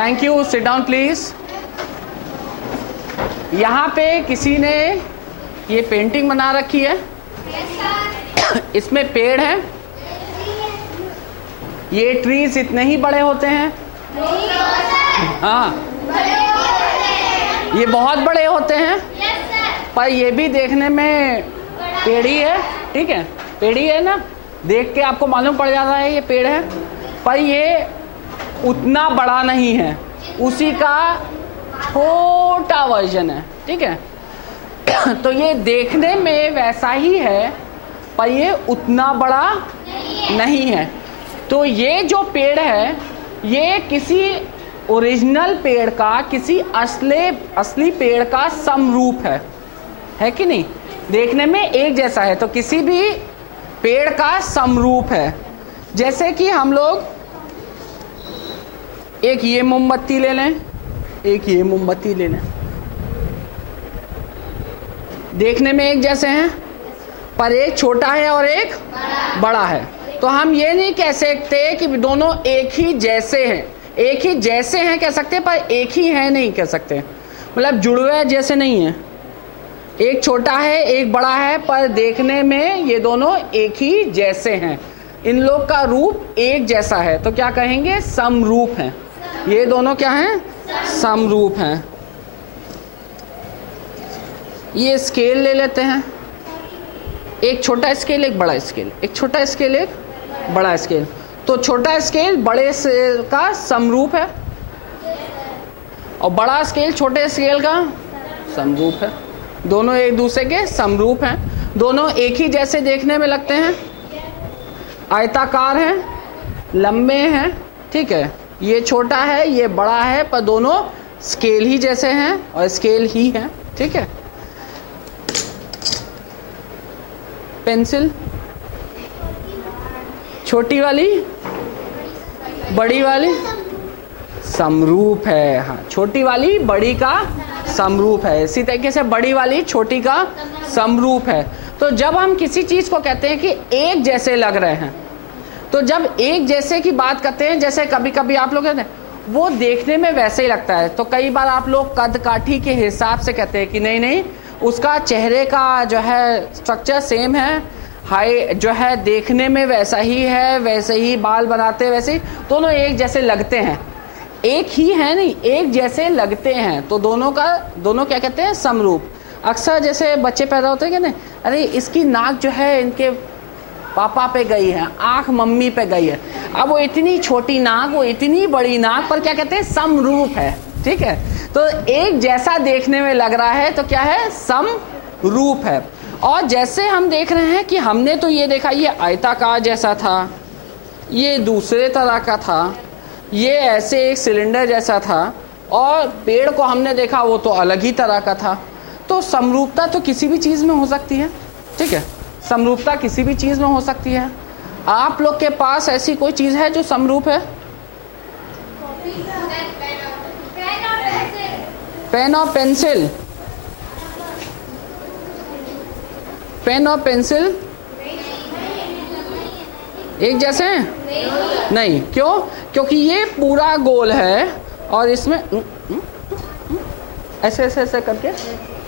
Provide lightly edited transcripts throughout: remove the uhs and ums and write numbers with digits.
Thank you, sit down please. यहाँ पे किसी ने ये पेंटिंग बना रखी है। इसमें पेड़ है। ये ट्रीज इतने ही बड़े होते हैं? हाँ, ये बहुत बड़े होते हैं, पर ये भी देखने में पेड़ ही है। ठीक है, पेड़ ही है ना, देख के आपको मालूम पड़ जाता है ये पेड़ है, पर ये उतना बड़ा नहीं है, उसी का छोटा वर्जन है। ठीक है, तो ये देखने में वैसा ही है, पर ये उतना बड़ा नहीं है। तो ये जो पेड़ है, ये किसी ओरिजिनल पेड़ का, किसी असली पेड़ का समरूप है कि नहीं? देखने में एक जैसा है, तो किसी भी पेड़ का समरूप है। जैसे कि हम लोग एक ये मोमबत्ती ले लें, एक ये मोमबत्ती ले लें, देखने में एक जैसे हैं, पर एक छोटा है और एक बड़ा है। तो हम ये नहीं कह सकते कि दोनों एक ही जैसे हैं। एक ही जैसे हैं कह सकते हैं, पर एक ही है नहीं कह सकते। मतलब जुड़वे जैसे नहीं है, एक छोटा है एक बड़ा है, पर देखने में ये दोनों एक ही जैसे हैं। इन लोग का रूप एक जैसा है, तो क्या कहेंगे? समरूप हैं। ये दोनों क्या हैं? समरूप हैं। ये स्केल ले लेते हैं, एक छोटा स्केल एक बड़ा स्केल, एक छोटा स्केल एक बड़ा स्केल। तो छोटा स्केल बड़े से का समरूप है और बड़ा स्केल छोटे स्केल का समरूप है। दोनों एक दूसरे के समरूप हैं, दोनों एक ही जैसे देखने में लगते हैं, आयताकार हैं, लंबे हैं। ठीक है, ये छोटा है ये बड़ा है, पर दोनों स्केल ही जैसे हैं और स्केल ही हैं। ठीक है, पेंसिल छोटी वाली बड़ी वाली समरूप है। हाँ, छोटी वाली बड़ी का समरूप है, इसी तरीके से बड़ी वाली छोटी का समरूप है। तो जब हम किसी चीज को कहते हैं कि एक जैसे लग रहे हैं, तो जब एक जैसे की बात करते हैं, जैसे कभी कभी आप लोग कहते हैं वो देखने में वैसे ही लगता है, तो कई बार आप लोग कद काठी के हिसाब से कहते हैं कि नहीं नहीं, उसका चेहरे का जो है स्ट्रक्चर सेम है, हाई जो है देखने में वैसा ही है, वैसे ही बाल बनाते हैं, वैसे ही दोनों एक जैसे लगते हैं। एक ही है नहीं, एक जैसे लगते हैं, तो दोनों क्या कहते हैं? समरूप। अक्सर जैसे बच्चे पैदा होते हैं, कहते हैं अरे इसकी नाक जो है इनके पापा पे गई है, आंख मम्मी पे गई है। अब वो इतनी छोटी नाक, वो इतनी बड़ी नाक, पर क्या कहते हैं? समरूप है। ठीक है, तो एक जैसा देखने में लग रहा है, तो क्या है? समरूप है। और जैसे हम देख रहे हैं कि हमने तो ये देखा ये आयताकार जैसा था, ये दूसरे तरह का था, ये ऐसे एक सिलेंडर जैसा था, और पेड़ को हमने देखा वो तो अलग ही तरह का था। तो समरूपता तो किसी भी चीज़ में हो सकती है। ठीक है, समरूपता किसी भी चीज़ में हो सकती है। आप लोग के पास ऐसी कोई चीज़ है जो समरूप है? पेन और पेंसिल। पेन और पेंसिल एक जैसे हैं? नहीं। क्यों? क्योंकि ये पूरा गोल है और इसमें ऐसे ऐसे ऐसे करके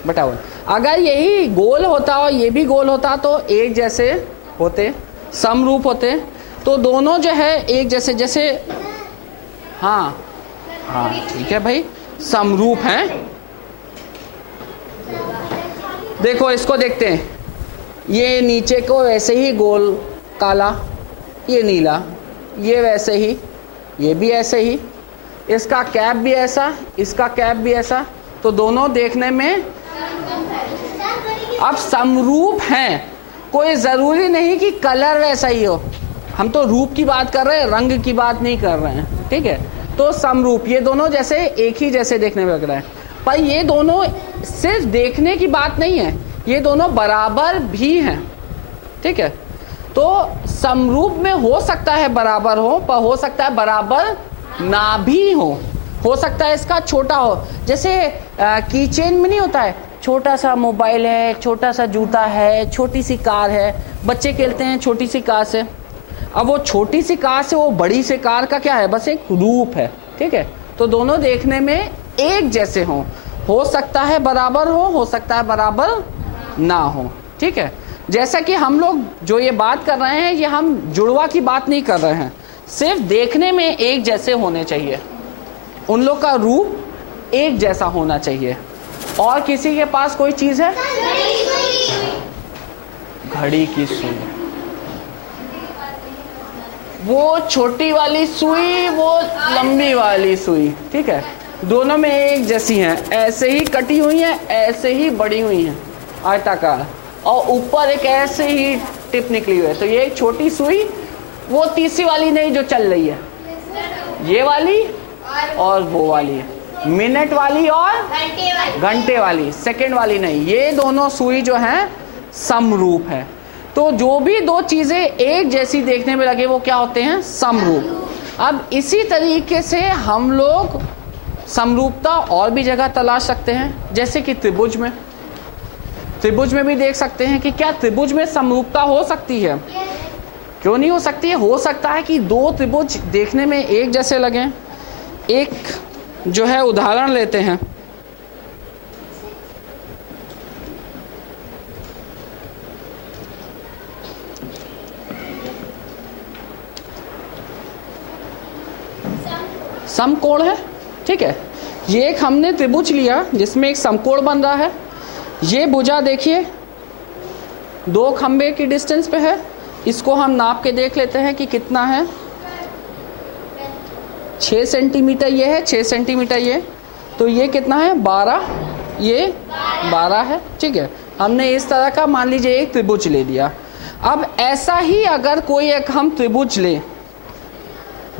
बटा हुआ। अगर यही गोल होता और ये भी गोल होता तो एक जैसे होते, समरूप होते। तो दोनों जो है एक जैसे, जैसे हाँ हाँ ठीक है भाई, समरूप हैं। देखो इसको देखते हैं, ये नीचे को वैसे ही गोल काला, ये नीला, ये वैसे ही, ये भी ऐसे ही, इसका कैप भी ऐसा, इसका कैप भी ऐसा। तो दोनों देखने में अब समरूप हैं। कोई ज़रूरी नहीं कि कलर वैसा ही हो, हम तो रूप की बात कर रहे हैं, रंग की बात नहीं कर रहे हैं। ठीक है, तो समरूप, ये दोनों जैसे एक ही जैसे देखने में लग रहा है। पर ये दोनों सिर्फ देखने की बात नहीं है, ये दोनों बराबर भी हैं। ठीक है, तो समरूप में हो सकता है बराबर हो, पर हो सकता है बराबर ना भी हो सकता है इसका छोटा हो। जैसे की चेन में नहीं होता है, छोटा सा मोबाइल है, छोटा सा जूता है, छोटी सी कार है, बच्चे खेलते हैं छोटी सी कार से। अब वो छोटी सी कार से वो बड़ी सी कार का क्या है? बस एक रूप है। ठीक है, तो दोनों देखने में एक जैसे हों, हो सकता है बराबर हो सकता है बराबर ना हो, ठीक है। जैसा कि हम लोग जो ये बात कर रहे हैं, ये हम जुड़वा की बात नहीं कर रहे हैं, सिर्फ देखने में एक जैसे होने चाहिए, उन लोग का रूप एक जैसा होना चाहिए। और किसी के पास कोई चीज है? घड़ी की सुई, वो छोटी वाली सुई, वो लंबी वाली सुई, ठीक है, दोनों में एक जैसी हैं, ऐसे ही कटी हुई हैं, ऐसे ही बड़ी हुई हैं आयताकार, और ऊपर एक ऐसे ही टिप निकली हुई है। तो ये एक छोटी सुई, वो तीसरी वाली नहीं जो चल रही है, ये वाली और वो वाली, मिनट वाली और घंटे वाली, सेकंड वाली नहीं, ये दोनों सुई जो हैं समरूप है। तो जो भी दो चीजें एक जैसी देखने में लगे वो क्या होते हैं? समरूप। अब इसी तरीके से हम लोग समरूपता और भी जगह तलाश सकते हैं, जैसे कि त्रिभुज में भी देख सकते हैं कि क्या त्रिभुज में समरूपता हो सकती है? क्यों नहीं हो सकती है? हो सकता है कि दो त्रिभुज देखने में एक जैसे लगें। एक जो है उदाहरण लेते हैं, समकोण है, ठीक है। ये एक हमने त्रिभुज लिया जिसमें एक समकोण बन रहा है। ये भुजा देखिए दो खंबे की डिस्टेंस पे है, इसको हम नाप के देख लेते हैं कि कितना है। 6 सेंटीमीटर ये है, 6 सेंटीमीटर ये, तो ये कितना है? 12, ये 12 है, ठीक है। हमने इस तरह का मान लीजिए एक त्रिभुज ले लिया। अब ऐसा ही अगर कोई एक हम त्रिभुज ले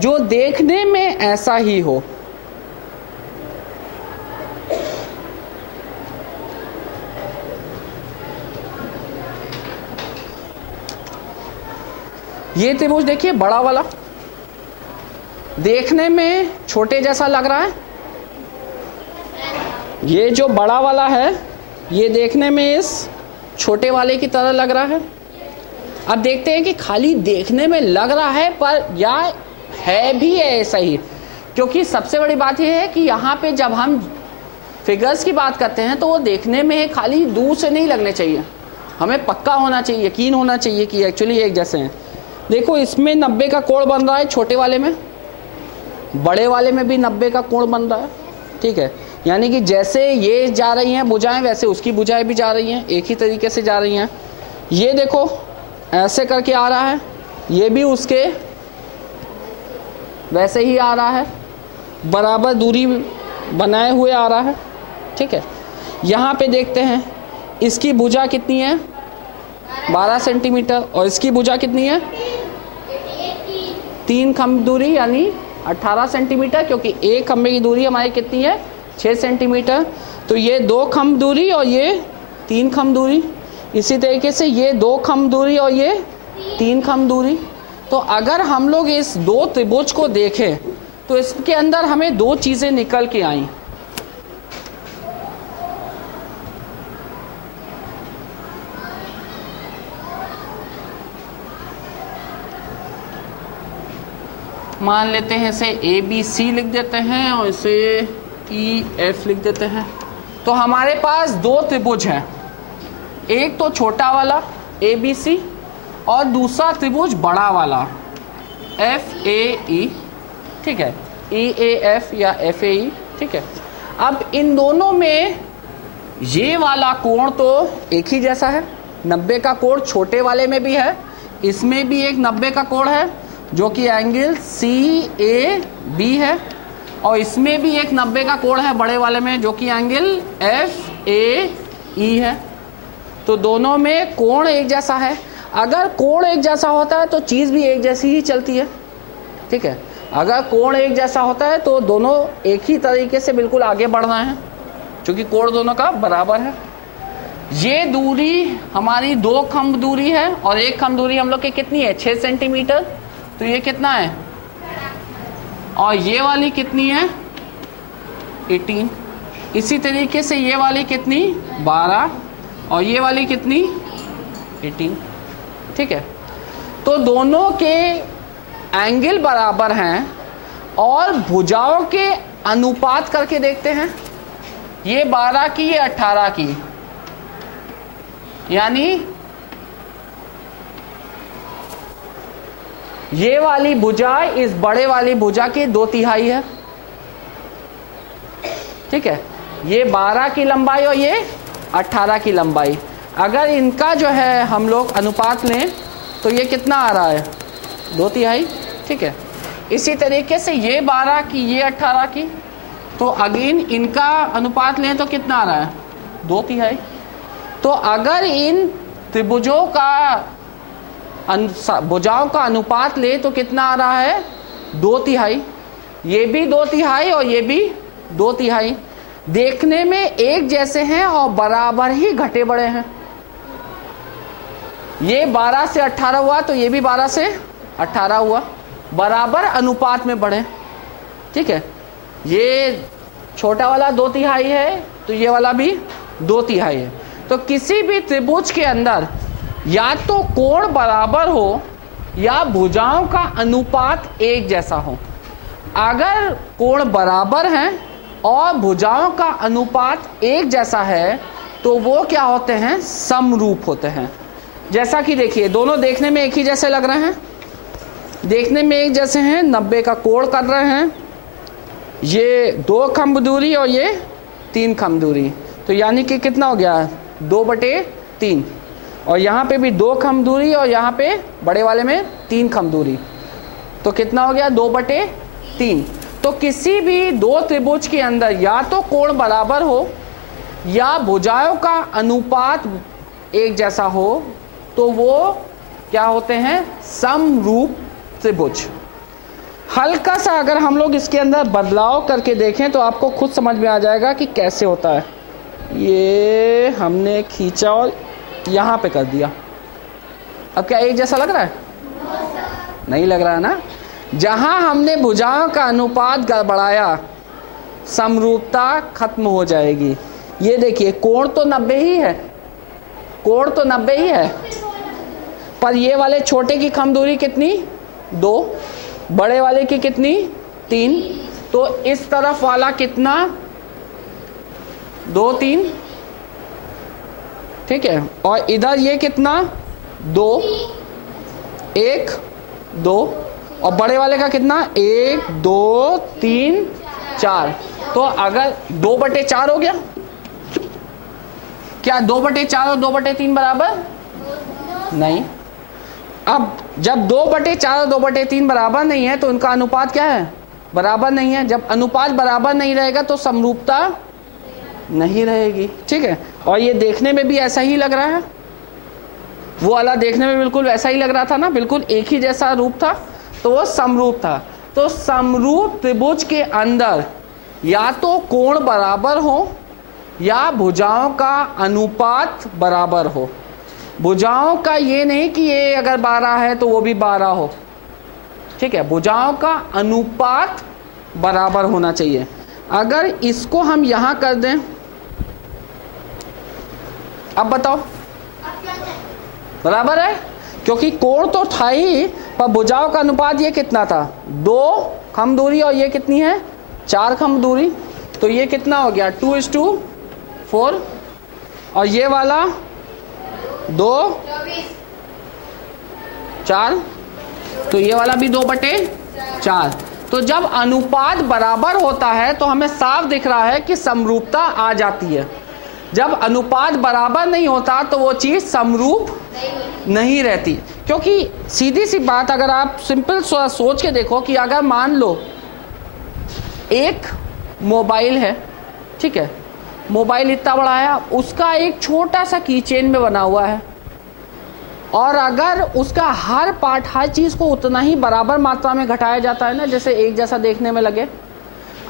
जो देखने में ऐसा ही हो, ये त्रिभुज देखिए बड़ा वाला, देखने में छोटे जैसा लग रहा है। ये जो बड़ा वाला है ये देखने में इस छोटे वाले की तरह लग रहा है। अब देखते हैं कि खाली देखने में लग रहा है पर या है भी है ऐसा ही, क्योंकि सबसे बड़ी बात यह है कि यहाँ पे जब हम फिगर्स की बात करते हैं तो वो देखने में खाली दूर से नहीं लगने चाहिए, हमें पक्का होना चाहिए, यकीन होना चाहिए कि एक्चुअली एक जैसे हैं। देखो इसमें 90 का कोण बन रहा है छोटे वाले में, बड़े वाले में भी 90 का कोण बन रहा है, ठीक है। यानी कि जैसे ये जा रही हैं भुजाएं वैसे उसकी भुजाएं भी जा रही हैं, एक ही तरीके से जा रही हैं। ये देखो ऐसे करके आ रहा है, ये भी उसके वैसे ही आ रहा है, बराबर दूरी बनाए हुए आ रहा है, ठीक है। यहाँ पे देखते हैं इसकी भुजा कितनी है? 12 सेंटीमीटर, और इसकी भुजा कितनी है? 3 खंभ दूरी यानी 18 सेंटीमीटर, क्योंकि एक खंभे की दूरी हमारी कितनी है? 6 सेंटीमीटर। तो ये 2 खंभ दूरी और ये 3 खंभ दूरी, इसी तरीके से ये 2 खंभ दूरी और ये 3 खंभ दूरी। तो अगर हम लोग इस दो त्रिभुज को देखें तो इसके अंदर हमें दो चीजें निकल के आई। मान लेते हैं इसे ABC लिख देते हैं और इसे EF लिख देते हैं। तो हमारे पास दो त्रिभुज हैं, एक तो छोटा वाला ABC और दूसरा त्रिभुज बड़ा वाला FAE, ठीक है, EAF या FAE, ठीक है। अब इन दोनों में ये वाला कोण तो एक ही जैसा है, 90 का कोण छोटे वाले में भी है, इसमें भी एक 90 का कोण है जो कि एंगल CAB है, और इसमें भी एक 90 का कोण है बड़े वाले में जो कि एंगल FAE है। तो दोनों में कोण एक जैसा है। अगर कोण एक जैसा होता है तो चीज़ भी एक जैसी ही चलती है, ठीक है। अगर कोण एक जैसा होता है तो दोनों एक ही तरीके से बिल्कुल आगे बढ़ना है, क्योंकि कोण दोनों का बराबर है। ये दूरी हमारी 2 खंभ दूरी है और एक खंभ दूरी हम लोग की कितनी है? 6 सेंटीमीटर। तो ये कितना है? और ये वाली कितनी है? 18। इसी तरीके से ये वाली कितनी? 12, और ये वाली कितनी? 18, ठीक है। तो दोनों के एंगल बराबर हैं और भुजाओं के अनुपात करके देखते हैं। ये 12 की, ये 18 की, यानी ये वाली भुजा इस बड़े वाली भुजा की 2/3 है। ठीक है, ये 12 की लंबाई और ये 18 की लंबाई। अगर इनका जो है हम लोग अनुपात लें तो ये कितना आ रहा है? 2/3। ठीक है, इसी तरीके से ये 12 की, ये 18 की, तो अगेन इनका अनुपात लें तो कितना आ रहा है? 2/3। तो अगर इन त्रिभुजों का भुजाओं का अनुपात ले तो कितना आ रहा है? 2/3। ये भी 2/3 और ये भी 2/3। देखने में एक जैसे हैं और बराबर ही घटे बड़े हैं। ये 12 से 18 हुआ तो ये भी 12 से 18 हुआ, बराबर अनुपात में बढ़े। ठीक है, ये छोटा वाला 2/3 है तो ये वाला भी 2/3 है। तो किसी भी त्रिभुज के अंदर या तो कोण बराबर हो या भुजाओं का अनुपात एक जैसा हो। अगर कोण बराबर हैं और भुजाओं का अनुपात एक जैसा है तो वो क्या होते हैं? समरूप होते हैं। जैसा कि देखिए, दोनों देखने में एक ही जैसे लग रहे हैं, देखने में एक जैसे हैं, 90 का कोण कर रहे हैं। ये 2 खंभ दूरी और ये 3 खंभ दूरी, तो यानी कि कितना हो गया? 2/3। और यहाँ पे भी 2 खंभ दूरी और यहाँ पे बड़े वाले में 3 खंभ दूरी, तो कितना हो गया? 2/3। तो किसी भी दो त्रिभुज के अंदर या तो कोण बराबर हो या भुजाओं का अनुपात एक जैसा हो तो वो क्या होते हैं? समरूप त्रिभुज। हल्का सा अगर हम लोग इसके अंदर बदलाव करके देखें तो आपको खुद समझ में आ जाएगा कि कैसे होता है। ये हमने खींचा और यहाँ पे कर दिया, अब क्या एक जैसा लग रहा है? नहीं लग रहा है ना। जहां हमने भुजाओं का अनुपात गड़बड़ाया समरूपता खत्म हो जाएगी। ये देखिए, कोण तो 90 ही है, कोण तो 90 ही है, पर ये वाले छोटे की खंभ दूरी कितनी? 2, बड़े वाले की कितनी? 3। तो इस तरफ वाला कितना? 2, 3। ठीक है, और इधर ये कितना? 2, 1, 2, और बड़े वाले का कितना? 1, 2, 3, 4। तो अगर 2/4 हो गया क्या? 2/4 और 2/3 बराबर नहीं। अब जब 2/4 और 2/3 बराबर नहीं है तो उनका अनुपात क्या है? बराबर नहीं है। जब अनुपात बराबर नहीं रहेगा तो समरूपता नहीं रहेगी। ठीक है, और ये देखने में भी ऐसा ही लग रहा है, वो वाला देखने में बिल्कुल वैसा ही लग रहा था ना, बिल्कुल एक ही जैसा रूप था, तो वो समरूप था। तो समरूप त्रिभुज के अंदर या तो कोण बराबर हो या भुजाओं का अनुपात बराबर हो। भुजाओं का ये नहीं कि ये अगर 12 है तो वो भी 12 हो। ठीक है, भुजाओं का अनुपात बराबर होना चाहिए। अगर इसको हम यहां कर दें, अब बताओ बराबर है, क्योंकि कोण तो था ही, पर भुजाओं का अनुपात ये कितना था? 2 खंभ दूरी और ये कितनी है? 4 खंभ दूरी। तो ये कितना हो गया? 2:4। और ये वाला 2, 4, तो ये वाला भी 2/4। तो जब अनुपात बराबर होता है तो हमें साफ दिख रहा है कि समरूपता आ जाती है। जब अनुपात बराबर नहीं होता तो वो चीज समरूप नहीं रहती। क्योंकि सीधी सी बात, अगर आप सिंपल सोच के देखो कि अगर मान लो एक मोबाइल है, ठीक है, मोबाइल इतना बड़ा है, उसका एक छोटा सा कीचेन में बना हुआ है, और अगर उसका हर पार्ट, हर चीज़ को उतना ही बराबर मात्रा में घटाया जाता है ना, जैसे एक जैसा देखने में लगे।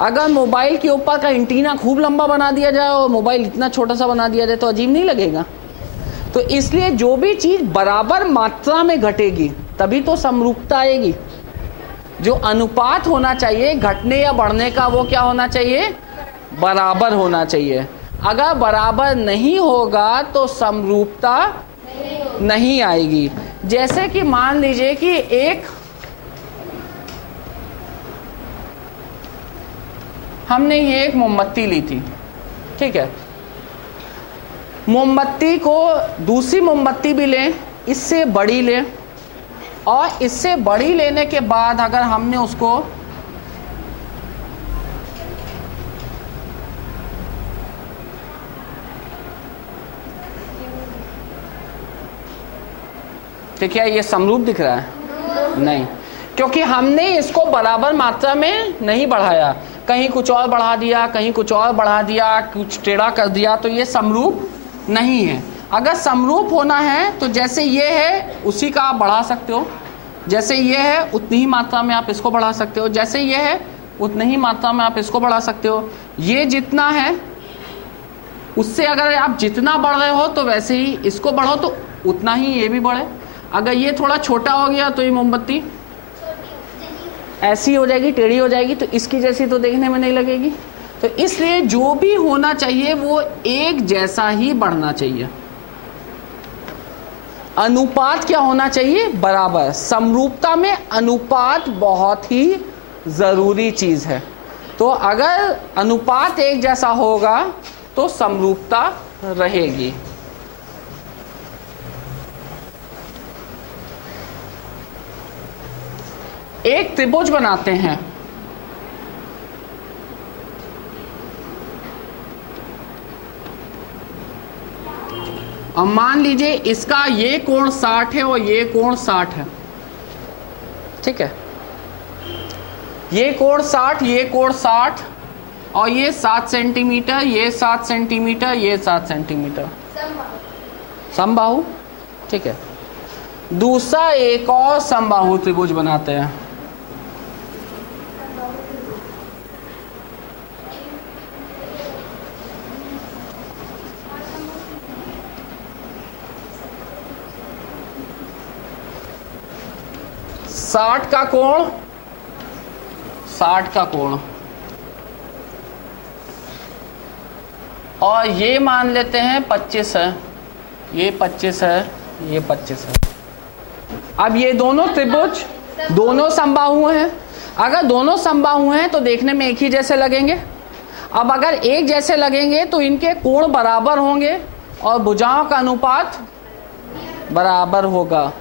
अगर मोबाइल के ऊपर का एंटीना खूब लंबा बना दिया जाए और मोबाइल इतना छोटा सा बना दिया जाए तो अजीब नहीं लगेगा। तो इसलिए जो भी चीज़ बराबर मात्रा में घटेगी तभी तो समरूपता आएगी। जो अनुपात होना चाहिए घटने या बढ़ने का, वो क्या होना चाहिए? बराबर होना चाहिए। अगर बराबर नहीं होगा तो समरूपता नहीं आएगी। जैसे कि मान लीजिए कि हमने ये एक मोमबत्ती ली थी, ठीक है, मोमबत्ती को दूसरी मोमबत्ती भी लें, इससे बड़ी लें, और इससे बड़ी लेने के बाद अगर हमने उसको तो क्या ये समरूप दिख रहा है? नहीं, क्योंकि हमने इसको बराबर मात्रा में नहीं बढ़ाया, कहीं कुछ और बढ़ा दिया, कहीं कुछ और बढ़ा दिया, कुछ टेढ़ा कर दिया, तो ये समरूप नहीं है। अगर समरूप होना है तो जैसे ये है उसी का आप बढ़ा सकते हो, जैसे ये है उतनी ही मात्रा में आप इसको बढ़ा सकते हो, जैसे ये है उतनी ही मात्रा में आप इसको बढ़ा सकते हो। ये जितना है उससे अगर आप जितना बढ़ रहे हो तो वैसे ही इसको बढ़ो तो उतना ही ये भी बढ़े। अगर ये थोड़ा छोटा हो गया तो ये मोमबत्ती ऐसी हो जाएगी, टेढ़ी हो जाएगी, तो इसकी जैसी तो देखने में नहीं लगेगी। तो इसलिए जो भी होना चाहिए वो एक जैसा ही बढ़ना चाहिए। अनुपात क्या होना चाहिए? बराबर। समरूपता में अनुपात बहुत ही जरूरी चीज है। तो अगर अनुपात एक जैसा होगा तो समरूपता रहेगी। एक त्रिभुज बनाते हैं, अब मान लीजिए इसका ये कोण 60 है और ये कोण 60 है, ठीक है, ये कोण 60, ये कोण 60, और ये 7 सेंटीमीटर, ये 7 सेंटीमीटर, ये 7 सेंटीमीटर, समबाहु, ठीक है। दूसरा एक और समबाहु त्रिभुज बनाते हैं। साठ का कोण, 60 का कोण, और ये मान लेते हैं 25 है, ये 25 है, ये 25 है। अब ये दोनों त्रिभुज दोनों समबाहु हैं। अगर दोनों समबाहु हैं तो देखने में एक ही जैसे लगेंगे। अब अगर एक जैसे लगेंगे तो इनके कोण बराबर होंगे और भुजाओं का अनुपात बराबर होगा।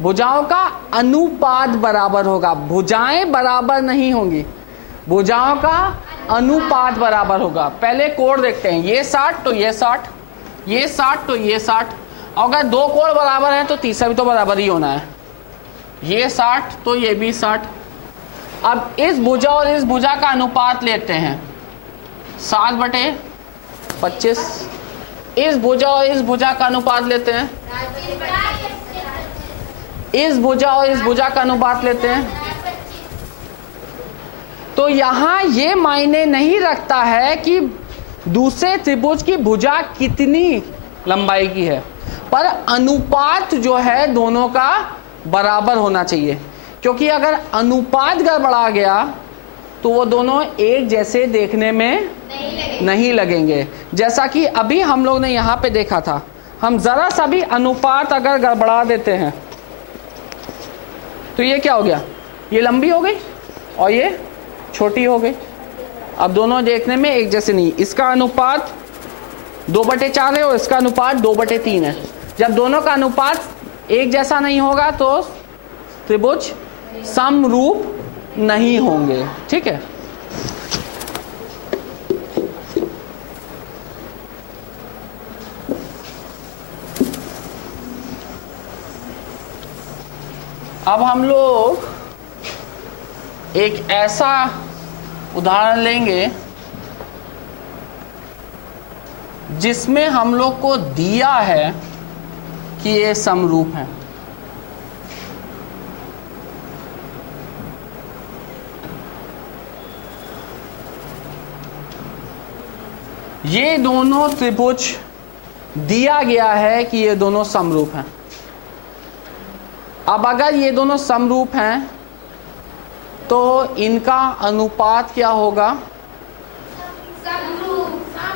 भुजाओं का अनुपात बराबर होगा, भुजाएं बराबर नहीं होंगी, भुजाओं का अनुपात बराबर होगा। पहले कोण देखते हैं, ये 60 तो ये 60, ये 60 तो ये 60। अगर दो कोण बराबर हैं तो तीसरा भी तो बराबर ही होना है, ये 60 तो ये भी 60। अब इस भुजा और इस भुजा का अनुपात लेते हैं 7/25। इस भुजा और इस भुजा का अनुपात लेते हैं, इस भुजा और इस भुजा का अनुपात लेते हैं। तो यहां ये मायने नहीं रखता है कि दूसरे त्रिभुज की भुजा कितनी लंबाई की है, पर अनुपात जो है दोनों का बराबर होना चाहिए। क्योंकि अगर अनुपात गड़बड़ा गया तो वो दोनों एक जैसे देखने में नहीं लगेंगे। जैसा कि अभी हम लोग ने यहाँ पे देखा था, हम जरा सा भी अनुपात अगर गड़बड़ा देते हैं तो ये क्या हो गया, ये लंबी हो गई और ये छोटी हो गई। अब दोनों देखने में एक जैसे नहीं। इसका अनुपात 2/4 है और इसका अनुपात 2/3 है। जब दोनों का अनुपात एक जैसा नहीं होगा तो त्रिभुज समरूप नहीं होंगे, ठीक है। अब हम लोग एक ऐसा उदाहरण लेंगे जिसमें हम लोग को दिया है कि ये समरूप है। ये दोनों त्रिभुज दिया गया है कि ये दोनों समरूप हैं। अब अगर ये दोनों समरूप हैं तो इनका अनुपात क्या होगा,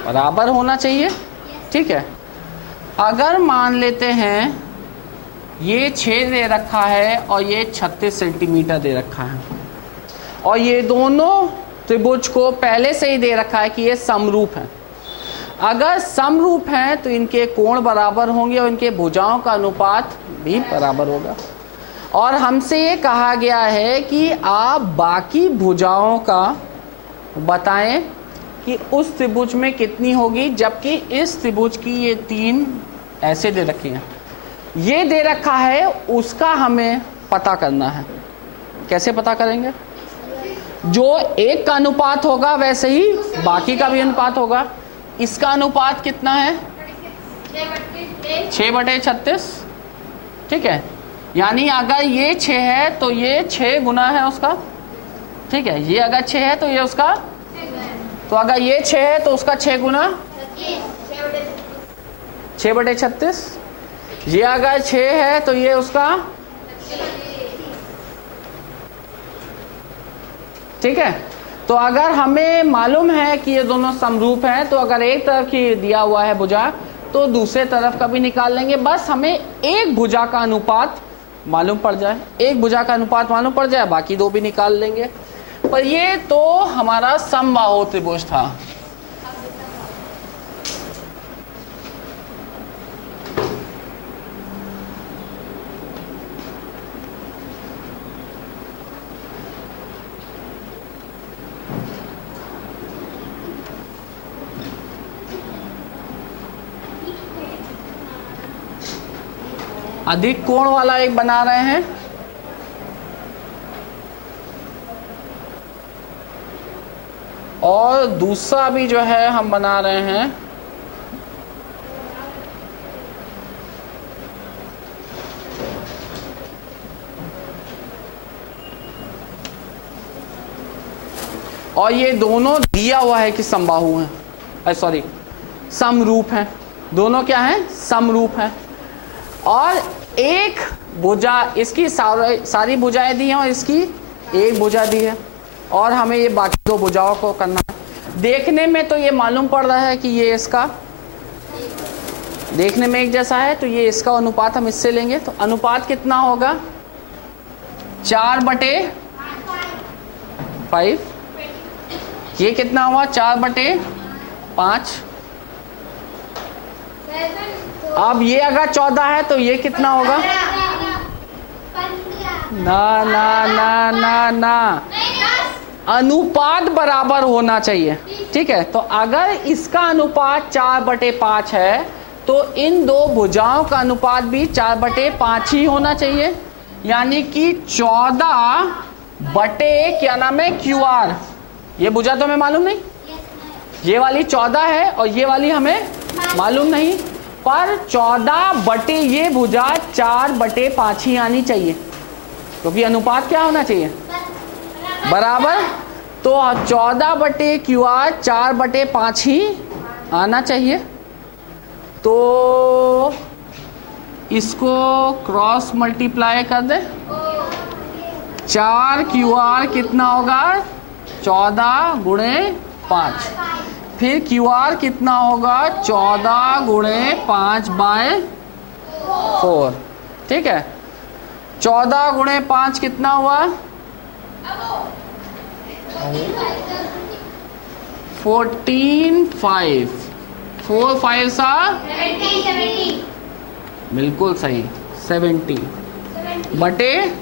बराबर होना चाहिए, ठीक है। अगर मान लेते हैं ये 6 दे रखा है और ये 36 सेंटीमीटर दे रखा है और ये दोनों त्रिभुज को पहले से ही दे रखा है कि ये समरूप है। अगर समरूप हैं तो इनके कोण बराबर होंगे और इनके भुजाओं का अनुपात भी बराबर होगा। और हमसे ये कहा गया है कि आप बाकी भुजाओं का बताएं कि उस त्रिभुज में कितनी होगी, जबकि इस त्रिभुज की ये 3 ऐसे दे रखी हैं, ये दे रखा है, उसका हमें पता करना है। कैसे पता करेंगे? जो एक का अनुपात होगा वैसे ही बाकी का भी अनुपात होगा। इसका अनुपात कितना है? 6/36। ठीक है, यानी अगर ये 6 है तो ये 6 गुना है उसका। ठीक है, ये अगर 6 है तो ये उसका, तो अगर ये 6 है तो उसका 6 गुना 6/36। ये अगर 6 है तो ये उसका, ठीक है। तो अगर हमें मालूम है कि ये दोनों समरूप हैं तो अगर एक तरफ की दिया हुआ है भुजा तो दूसरे तरफ का भी निकाल लेंगे। बस हमें एक भुजा का अनुपात मालूम पड़ जाए, एक भुजा का अनुपात मालूम पड़ जाए, बाकी 2 भी निकाल लेंगे। पर ये तो हमारा समबाहु त्रिभुज था। अधिक कोण वाला एक बना रहे हैं, और दूसरा भी जो है हम बना रहे हैं और ये दोनों दिया हुआ है कि समबाहु हैं, सॉरी समरूप हैं। दोनों क्या हैं? समरूप हैं। और एक भुजा, इसकी सारी भुजाएं दी हैं और इसकी एक भुजा दी है, और हमें ये बाकी 2 भुजाओं को करना है। देखने में तो ये मालूम पड़ रहा है कि ये इसका देखने में एक जैसा है, तो ये इसका अनुपात हम इससे लेंगे। तो अनुपात कितना होगा? 4/5। ये कितना हुआ? 4/5। अब ये अगर 14 है तो ये कितना होगा? ना ना ना ना ना, अनुपात बराबर होना चाहिए। ठीक है, तो अगर इसका अनुपात 4/5 है तो इन 2 भुजाओं का अनुपात भी 4/5 ही होना चाहिए। यानी कि 14 बटे क्या नाम है, QR। ये भुजा तो हमें मालूम नहीं, ये वाली 14 है और ये वाली हमें मालूम नहीं, पर 14 बटे ये भुजा 4/5 ही आनी चाहिए, क्योंकि अनुपात क्या होना चाहिए? बराबर। तो 14 बटे QR 4/5 ही आना चाहिए। तो इसको क्रॉस मल्टीप्लाई कर दे। 4QR कितना होगा? 14 गुणे 5। फिर QR कितना होगा? 14 गुणे 5/4। ठीक है, 14 गुणे 5 कितना हुआ? 14/5। 4 5 सा 70। बिल्कुल सही, 70 बटे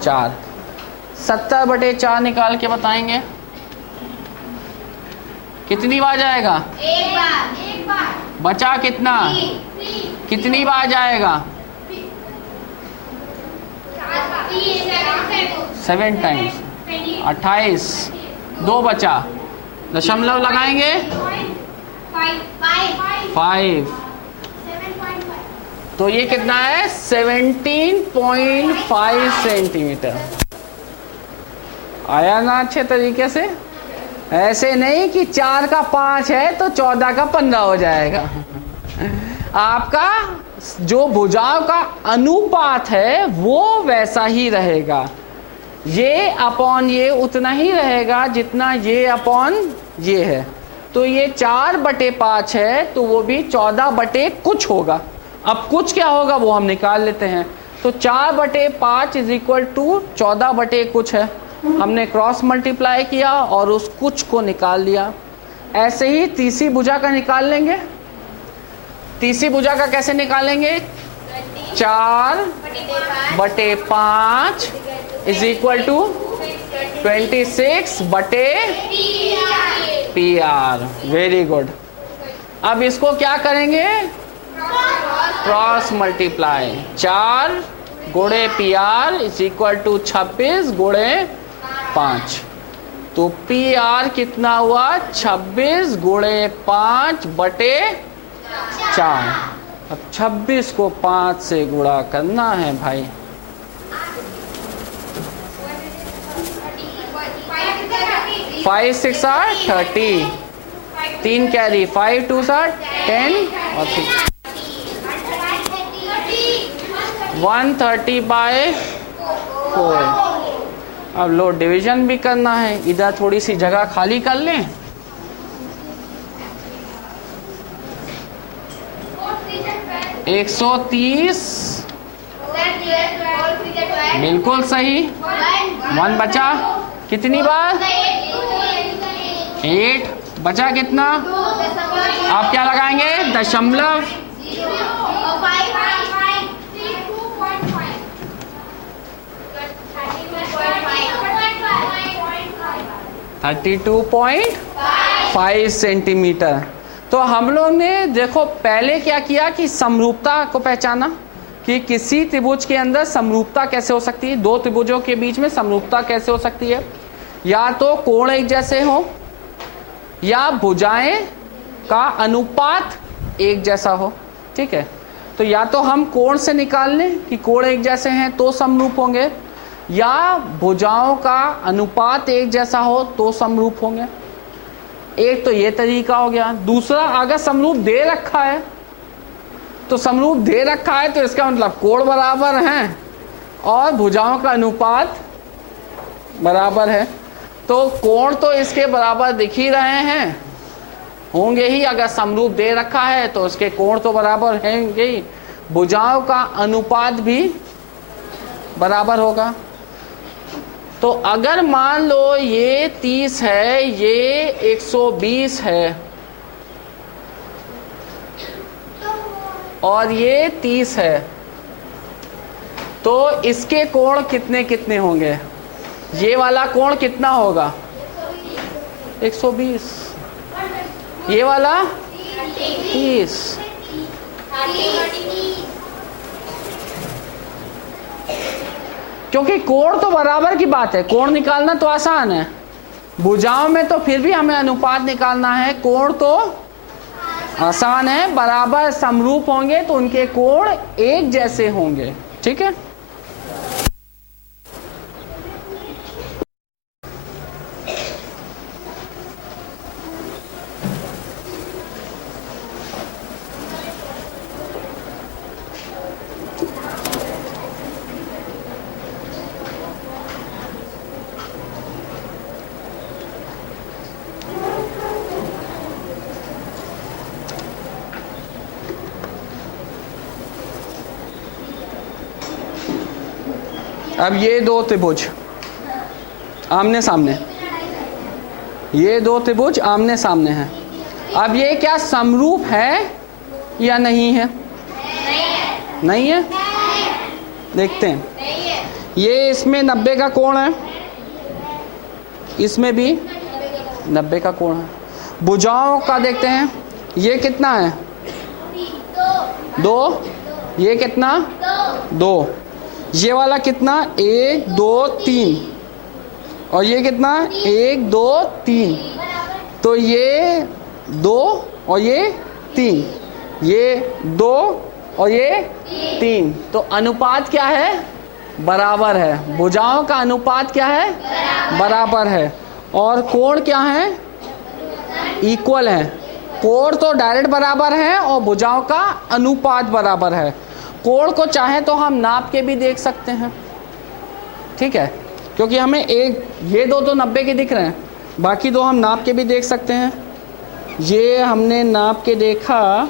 4। 70/4 निकाल के बताएंगे कितनी बार जाएगा? एक बार। बचा कितना? कितनी बार जाएगा? 7 टाइम्स। 28। 2 बचा, दशमलव लगाएंगे 5। तो ये कितना है? 17.5 सेंटीमीटर। आया ना अच्छे तरीके से? ऐसे नहीं कि 4 का 5 है तो 14 का 15 हो जाएगा। आपका जो भुजाओं का अनुपात है वो वैसा ही रहेगा। ये अपॉन ये उतना ही रहेगा जितना ये अपॉन ये है। तो ये 4/5 है तो वो भी 14 बटे कुछ होगा। अब कुछ क्या होगा वो हम निकाल लेते हैं। तो 4/5 इज इक्वल टू 14 बटे कुछ है। हमने क्रॉस मल्टीप्लाई किया और उस कुछ को निकाल लिया। ऐसे ही तीसरी भुजा का निकाल लेंगे। तीसरी भुजा का कैसे निकालेंगे? 4/5 is equal to 26/PR। Very good. अब इसको क्या करेंगे? Cross multiply. 4 गुणे PR इज इक्वल टू 26 गुणे 5। तो PR कितना हुआ? 26 गुणे 5/4। अब 26 को 5 से गुणा करना है भाई। 5 6 30, 3 कैरी, 5 2 10 और 3 130/4। अब लो डिवीजन भी करना है, इधर थोड़ी सी जगह खाली कर लें। 130 बिल्कुल सही। 1 बचा कितनी बार? 8 बचा कितना? आप क्या लगाएंगे? दशमलव। 32.5 सेंटीमीटर। तो हम लोग ने देखो पहले क्या किया कि समरूपता को पहचाना कि किसी त्रिभुज के अंदर समरूपता कैसे हो सकती है। दो त्रिभुजों के बीच में समरूपता कैसे हो सकती है? या तो कोण एक जैसे हो या भुजाएं का अनुपात एक जैसा हो। ठीक है, तो या तो हम कोण से निकाल लें कि कोण एक जैसे हैं तो समरूप होंगे, या भुजाओं का अनुपात एक जैसा हो तो समरूप होंगे। एक तो ये तरीका हो गया। दूसरा, अगर समरूप दे रखा है तो समरूप दे रखा है तो इसका मतलब कोण बराबर हैं और भुजाओं का अनुपात बराबर है। तो कोण तो इसके बराबर दिख ही रहे हैं, होंगे ही। अगर समरूप दे रखा है तो उसके कोण तो बराबर होंगे ही, भुजाओं का अनुपात भी बराबर होगा। तो अगर मान लो ये 30 है, ये 120 है और ये 30 है, तो इसके कोण कितने कितने होंगे? ये वाला कोण कितना होगा? 120। ये वाला 30। क्योंकि कोण तो बराबर की बात है, कोण निकालना तो आसान है। भुजाओं में तो फिर भी हमें अनुपात निकालना है, कोण तो आसान है। बराबर समरूप होंगे तो उनके कोण एक जैसे होंगे। ठीक है, अब ये दो त्रिभुज आमने सामने, ये दो त्रिभुज आमने सामने हैं। अब ये क्या समरूप है या नहीं है? नहीं है। देखते हैं। ये इसमें 90 का कोण है, इसमें भी 90 का कोण है। भुजाओं का देखते हैं, ये कितना है? 2। ये कितना? 2। ये वाला कितना? 1 2 3। और ये कितना? 1 2 3। तो ये 2 और ये 3, ये 2 और ये 3। तो अनुपात क्या है? बराबर है। भुजाओं का अनुपात क्या है? बराबर है। और कोण क्या है? इक्वल है। कोण तो डायरेक्ट बराबर है और भुजाओं का अनुपात बराबर है। कोण को चाहे तो हम नाप के भी देख सकते हैं। ठीक है, क्योंकि हमें एक ये दो तो 90 के दिख रहे हैं, बाकी दो हम नाप के भी देख सकते हैं। ये हमने नाप के देखा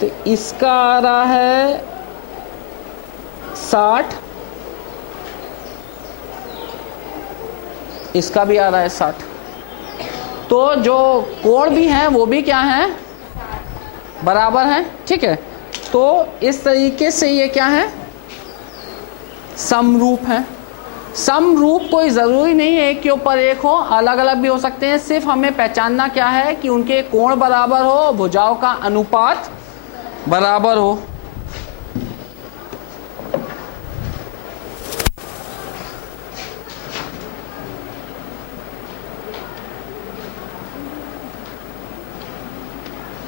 तो इसका आ रहा है 60 इसका भी आ रहा है 60। तो जो कोण भी हैं वो भी क्या हैं, बराबर हैं, ठीक है। तो इस तरीके से ये क्या है, समरूप है। समरूप कोई ज़रूरी नहीं है एक के ऊपर एक हो, अलग अलग भी हो सकते हैं। सिर्फ हमें पहचानना क्या है कि उनके कोण बराबर हो, भुजाओं का अनुपात बराबर हो।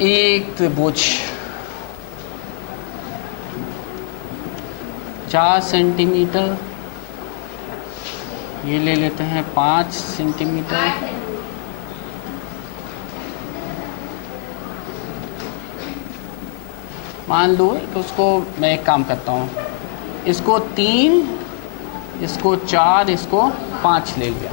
एक त्रिभुज 4 सेंटीमीटर, ये ले लेते हैं 5 सेंटीमीटर, मान लो। तो उसको मैं एक काम करता हूँ, इसको 3, इसको 4, इसको 5 ले लिया।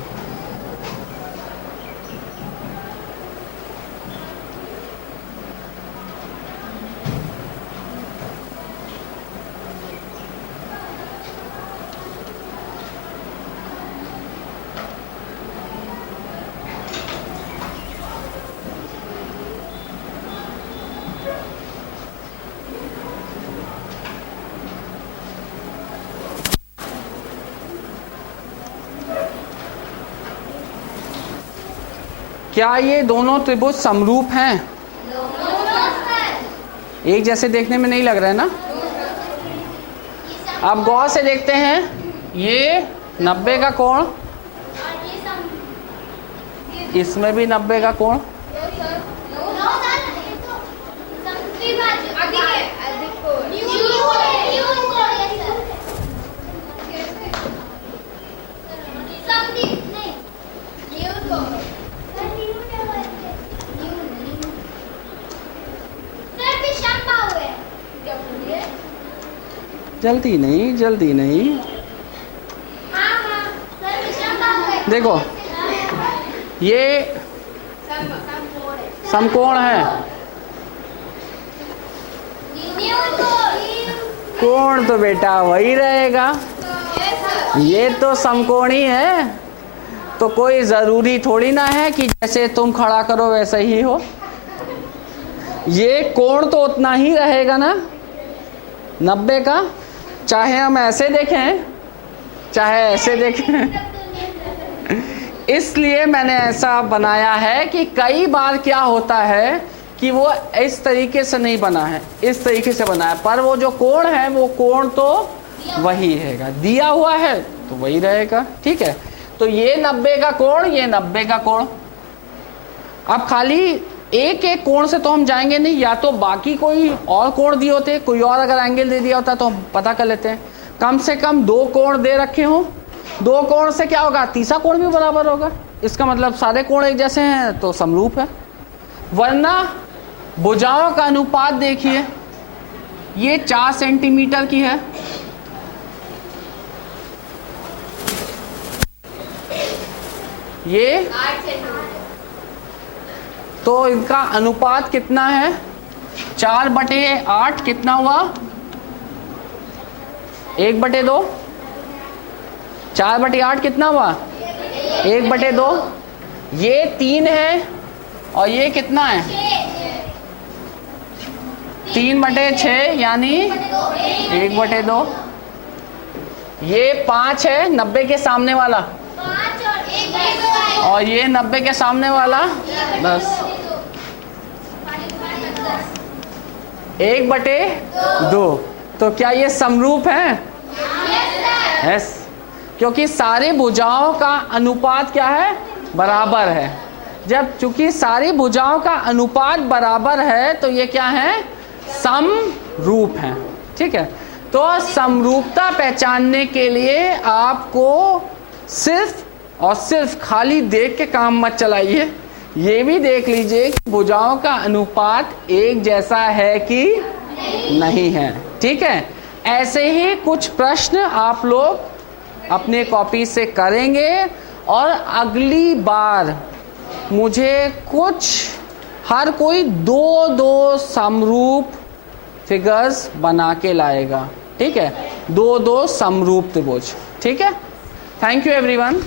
क्या ये दोनों त्रिभुज समरूप हैं? एक जैसे देखने में नहीं लग रहा है ना। अब गौर से देखते हैं, ये 90 का कोण, इसमें भी 90 का कोण, जल्दी नहीं, जल्दी नहीं। देखो ये समकोण है, कोण तो बेटा वही रहेगा, ये तो समकोणी है। तो कोई ज़रूरी थोड़ी ना है कि जैसे तुम खड़ा करो वैसा ही हो, ये कोण तो उतना ही रहेगा ना 90 का, चाहे हम ऐसे देखें चाहे ऐसे देखें। इसलिए मैंने ऐसा बनाया है कि कई बार क्या होता है कि वो इस तरीके से नहीं बना है, इस तरीके से बना है, पर वो जो कोण है वो कोण तो वही रहेगा, दिया हुआ है तो वही रहेगा, ठीक है। तो ये 90 का कोण, ये 90 का कोण। अब खाली एक एक कोण से तो हम जाएंगे नहीं, या तो बाकी कोई और कोण दिए होते, कोई और अगर एंगल दे दिया होता तो हम पता कर लेते हैं। कम से कम 2 कोण दे रखे हों, 2 कोण से क्या होगा, तीसरा कोण भी बराबर होगा। इसका मतलब सारे कोण एक जैसे हैं तो समरूप है। वरना भुजाओं का अनुपात देखिए, ये 4 सेंटीमीटर की है, ये 8 सेंटीमीटर, तो इनका अनुपात कितना है, 4/8 कितना हुआ, 1/2। 4/8 कितना हुआ, 1/2। ये 3 है और ये कितना है, 3/6 यानी 1/2। ये 5 है 90 के सामने वाला, 5 और ये 90 के सामने वाला 10। 1/2। तो क्या ये समरूप है? यस, क्योंकि सारी भुजाओं का अनुपात क्या है, बराबर है। जब चूंकि सारी भुजाओं का अनुपात बराबर है तो ये क्या है, समरूप है, ठीक है। तो समरूपता पहचानने के लिए आपको सिर्फ और सिर्फ खाली देख के काम मत चलाइए, ये भी देख लीजिए कि भुजाओं का अनुपात एक जैसा है कि नहीं है, ठीक है। ऐसे ही कुछ प्रश्न आप लोग अपने कॉपी से करेंगे और अगली बार मुझे कुछ हर कोई 2-2 समरूप फिगर्स बना के लाएगा, ठीक है, 2-2 समरूप त्रिभुज, ठीक है। Thank you everyone.